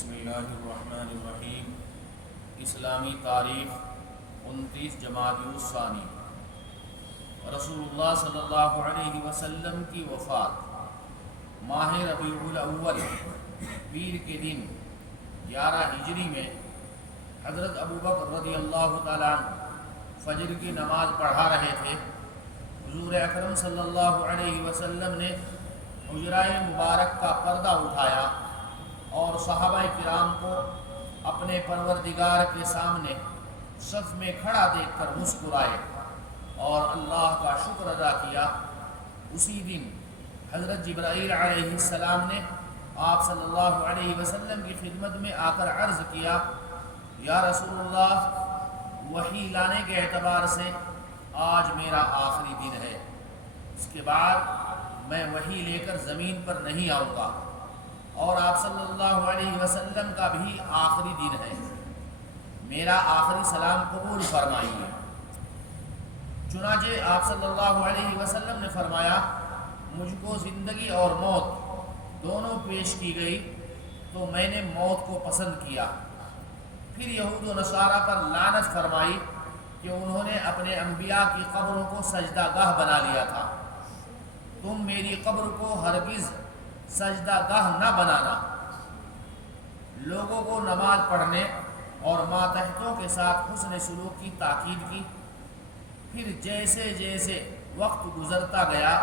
بسم اللہ الرحمن الرحیم۔ اسلامی تاریخ 29 جمادی الثانی، رسول اللہ صلی اللہ علیہ وسلم کی وفات ماہ ربیع الاول پیر کے دن 11 ہجری میں حضرت ابو بکر رضی اللہ تعالیٰ عنہ فجر کی نماز پڑھا رہے تھے۔ حضور اکرم صلی اللہ علیہ وسلم نے حجرۂ مبارک کا پردہ اٹھایا اور صحابہ کرام کو اپنے پروردگار کے سامنے صف میں کھڑا دیکھ کر مسکرائے اور اللہ کا شکر ادا کیا۔ اسی دن حضرت جبرائیل علیہ السلام نے آپ صلی اللہ علیہ وسلم کی خدمت میں آ کر عرض کیا، یا رسول اللہ، وحی لانے کے اعتبار سے آج میرا آخری دن ہے، اس کے بعد میں وحی لے کر زمین پر نہیں آؤں گا، اور آپ صلی اللہ علیہ وسلم کا بھی آخری دن ہے، میرا آخری سلام قبول فرمائیے۔ چنانچہ آپ صلی اللہ علیہ وسلم نے فرمایا، مجھ کو زندگی اور موت دونوں پیش کی گئی تو میں نے موت کو پسند کیا۔ پھر یہود و نصارہ پر لعنت فرمائی کہ انہوں نے اپنے انبیاء کی قبروں کو سجدہ گاہ بنا لیا تھا، تم میری قبر کو ہرگز سجدہ گاہ نہ بنانا۔ لوگوں کو نماز پڑھنے اور ماتحتوں کے ساتھ حسن سلوک کی تاکید کی۔ پھر جیسے جیسے وقت گزرتا گیا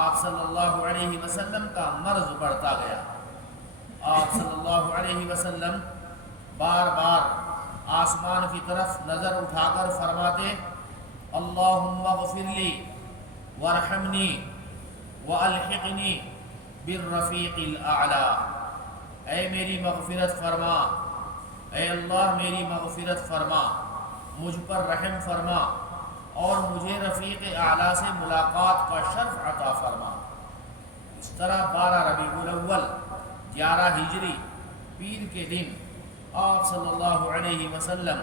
آپ صلی اللہ علیہ وسلم کا مرض بڑھتا گیا۔ آپ صلی اللہ علیہ وسلم بار بار آسمان کی طرف نظر اٹھا کر فرماتے، اللہم اغفر لی وارحمنی والحقنی بالرفیق الاعلی، اے میری مغفرت فرما، اے اللہ میری مغفرت فرما، مجھ پر رحم فرما اور مجھے رفیق اعلیٰ سے ملاقات کا شرف عطا فرما۔ اس طرح 12 ربیع الاول 11 ہجری پیر کے دن آپ صلی اللہ علیہ وسلم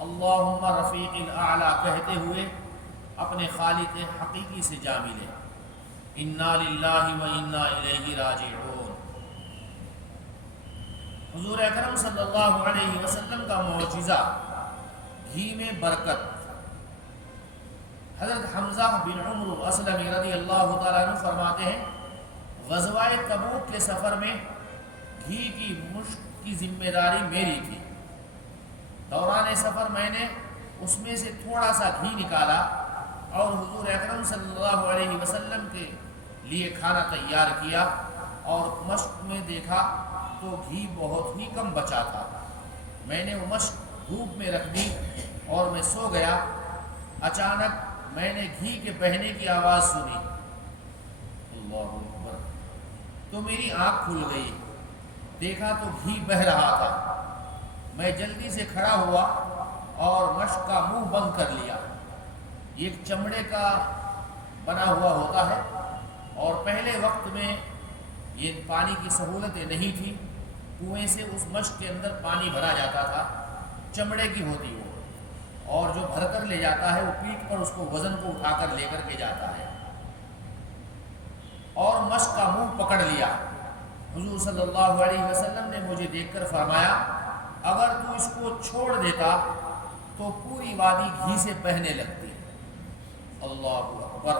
اللہم رفیق الاعلیٰ کہتے ہوئے اپنے خالق حقیقی سے جا ملے۔ انا للہ و انا الیہ راجعون۔ حضور اکرم صلی اللہ علیہ وسلم کا معجزہ گھی میں برکت۔ حضرت حمزہ بن عمرو اسلمی رضی اللہ تعالیٰ عنہ فرماتے ہیں، غزوہ تبوک کے سفر میں گھی کی مشک کی ذمہ داری میری تھی۔ دوران سفر میں نے اس میں سے تھوڑا سا گھی نکالا اور حضور اکرم صلی اللہ علیہ وسلم کے لیے کھانا تیار کیا، اور مشک میں دیکھا تو گھی بہت ہی کم بچا تھا۔ میں نے وہ مشک دھوپ میں رکھ دی اور میں سو گیا۔ اچانک میں نے گھی کے بہنے کی آواز سنی، اللہ اکبر، تو میری آنکھ کھل گئی، دیکھا تو گھی بہہ رہا تھا۔ میں جلدی سے کھڑا ہوا اور مشک کا منہ بند کر لیا۔ یہ ایک چمڑے کا بنا ہوا ہوتا ہے، اور پہلے وقت میں یہ پانی کی سہولتیں نہیں تھی، کنویں سے اس مشک کے اندر پانی بھرا جاتا تھا، چمڑے کی ہوتی وہ، اور جو بھر کر لے جاتا ہے وہ پیٹھ پر اس کو وزن کو اٹھا کر لے کر کے جاتا ہے، اور مشک کا منہ پکڑ لیا۔ حضور صلی اللہ علیہ وسلم نے مجھے دیکھ کر فرمایا، اگر تو اس کو چھوڑ دیتا تو پوری وادی گھی سے بہنے لگتی۔ اللہ اکبر،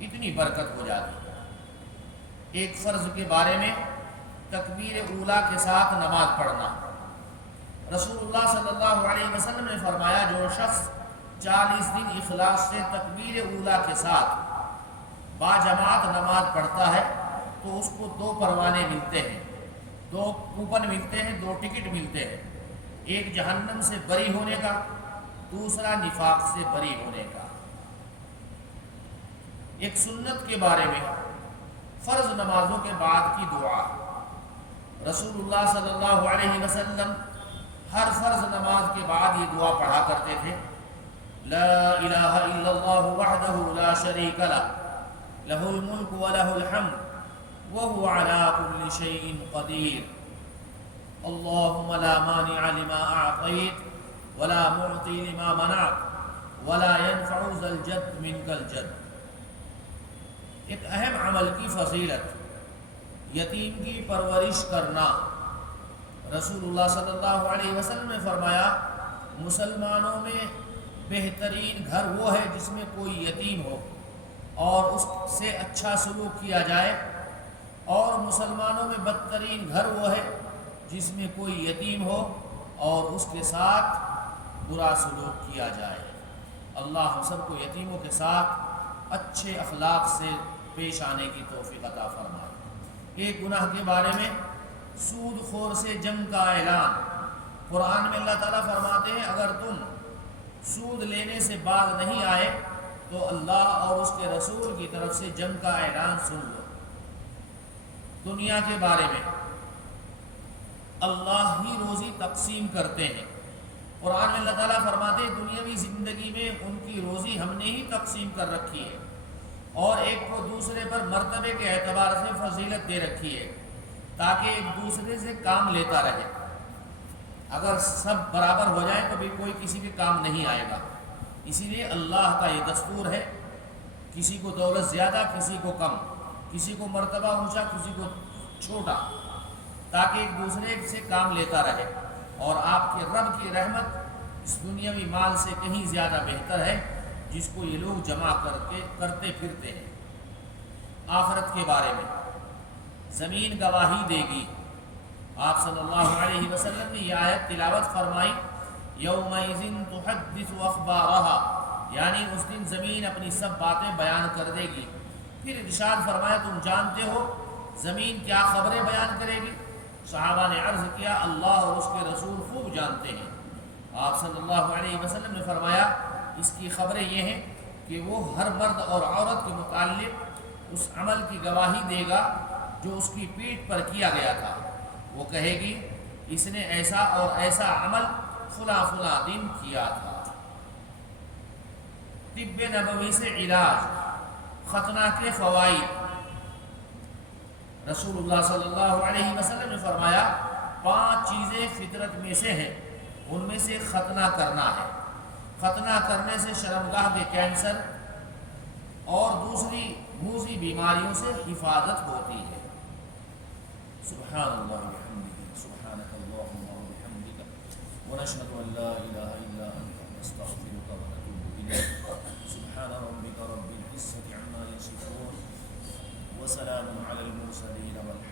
اتنی برکت ہو جاتی۔ ایک فرض کے بارے میں تکبیر اولیٰ کے ساتھ نماز پڑھنا۔ رسول اللہ صلی اللہ علیہ وسلم نے فرمایا، جو شخص 40 دن اخلاص سے تکبیر اولیٰ کے ساتھ باجماعت نماز پڑھتا ہے تو اس کو 2 پروانے ملتے ہیں، 2 کوپن ملتے ہیں، 2 ٹکٹ ملتے ہیں، ایک جہنم سے بری ہونے کا، دوسرا نفاق سے بری ہونے کا۔ ایک سنت کے بارے میں، فرض نمازوں کے بعد کی دعا۔ رسول اللہ صلی اللہ علیہ وسلم ہر فرض نماز کے بعد یہ دعا پڑھا کرتے تھے، لا الہ الا اللہ وحدہ لا شریک لہ، لہ الملک ولہ الحمد وهو على كل شيء قدير، اللهم لا مانع لما أعطيت ولا معطي لما منعت ولا ينفع ذا الجد منك الجد۔ ایک اہم عمل کی فضیلت، یتیم کی پرورش کرنا، رسول اللہ صلی اللہ علیہ وسلم نے فرمایا مسلمانوں میں بہترین گھر وہ ہے جس میں کوئی یتیم ہو اور اس سے اچھا سلوک کیا جائے، اور مسلمانوں میں بدترین گھر وہ ہے جس میں کوئی یتیم ہو اور اس کے ساتھ برا سلوک کیا جائے۔ اللہ ہم سب کو یتیموں کے ساتھ اچھے اخلاق سے پیش آنے کی توفیق عطا فرمائے۔ ایک گناہ کے بارے میں سود خور سے جنگ کا اعلان۔ قرآن میں اللہ تعالیٰ فرماتے ہیں اگر تم سود لینے سے باز نہیں آئے تو اللہ اور اس کے رسول کی طرف سے جنگ کا اعلان سن لو۔ دنیا کے بارے میں اللہ ہی روزی تقسیم کرتے ہیں۔ قرآن میں اللہ تعالیٰ فرماتے ہیں دنیاوی زندگی میں ان کی روزی ہم نے ہی تقسیم کر رکھی ہے اور ایک کو دوسرے پر مرتبے کے اعتبار سے فضیلت دے رکھی ہے تاکہ ایک دوسرے سے کام لیتا رہے۔ اگر سب برابر ہو جائیں تو بھی کوئی کسی کے کام نہیں آئے گا۔ اسی لیے اللہ کا یہ دستور ہے، کسی کو دولت زیادہ کسی کو کم، کسی کو مرتبہ اونچا کسی کو چھوٹا، تاکہ ایک دوسرے سے کام لیتا رہے۔ اور آپ کے رب کی رحمت اس دنیاوی مال سے کہیں زیادہ بہتر ہے جس کو یہ لوگ جمع کرتے پھرتے ہیں۔ آخرت کے بارے میں زمین گواہی دے گی۔ آپ صلی اللہ علیہ وسلم نے یہ آیت تلاوت فرمائی، یومئذ تحدث اخبارها، یعنی اس دن زمین اپنی سب باتیں بیان کر دے گی۔ پھر ارشاد فرمایا تم جانتے ہو زمین کیا خبریں بیان کرے گی؟ صحابہ نے عرض کیا اللہ اور اس کے رسول خوب جانتے ہیں۔ آپ صلی اللہ علیہ وسلم نے فرمایا اس کی خبریں یہ ہیں کہ وہ ہر مرد اور عورت کے متعلق اس عمل کی گواہی دے گا جو اس کی پیٹھ پر کیا گیا تھا۔ وہ کہے گی اس نے ایسا اور ایسا عمل فلاں فلاں دن کیا تھا۔ طب نبوی سے علاج، ختنہ کے فوائد۔ رسول اللہ صلی اللہ علیہ وسلم نے فرمایا 5 چیزیں فطرت میں سے ہیں، ان میں سے ختنہ کرنا ہے۔ ختنہ کرنے سے شرمگاہ کے کینسر اور دوسری موذی بیماریوں سے حفاظت ہوتی ہے۔ سبحان اللہ وبحمدہ، سبحانک اللہم وبحمدک، ونشہد ان لا الہ الا انت، نستغفرک ونتوب الیک۔ سبحان ربک رب العزة عما یصفون، وسلام علی المرسلین والحمد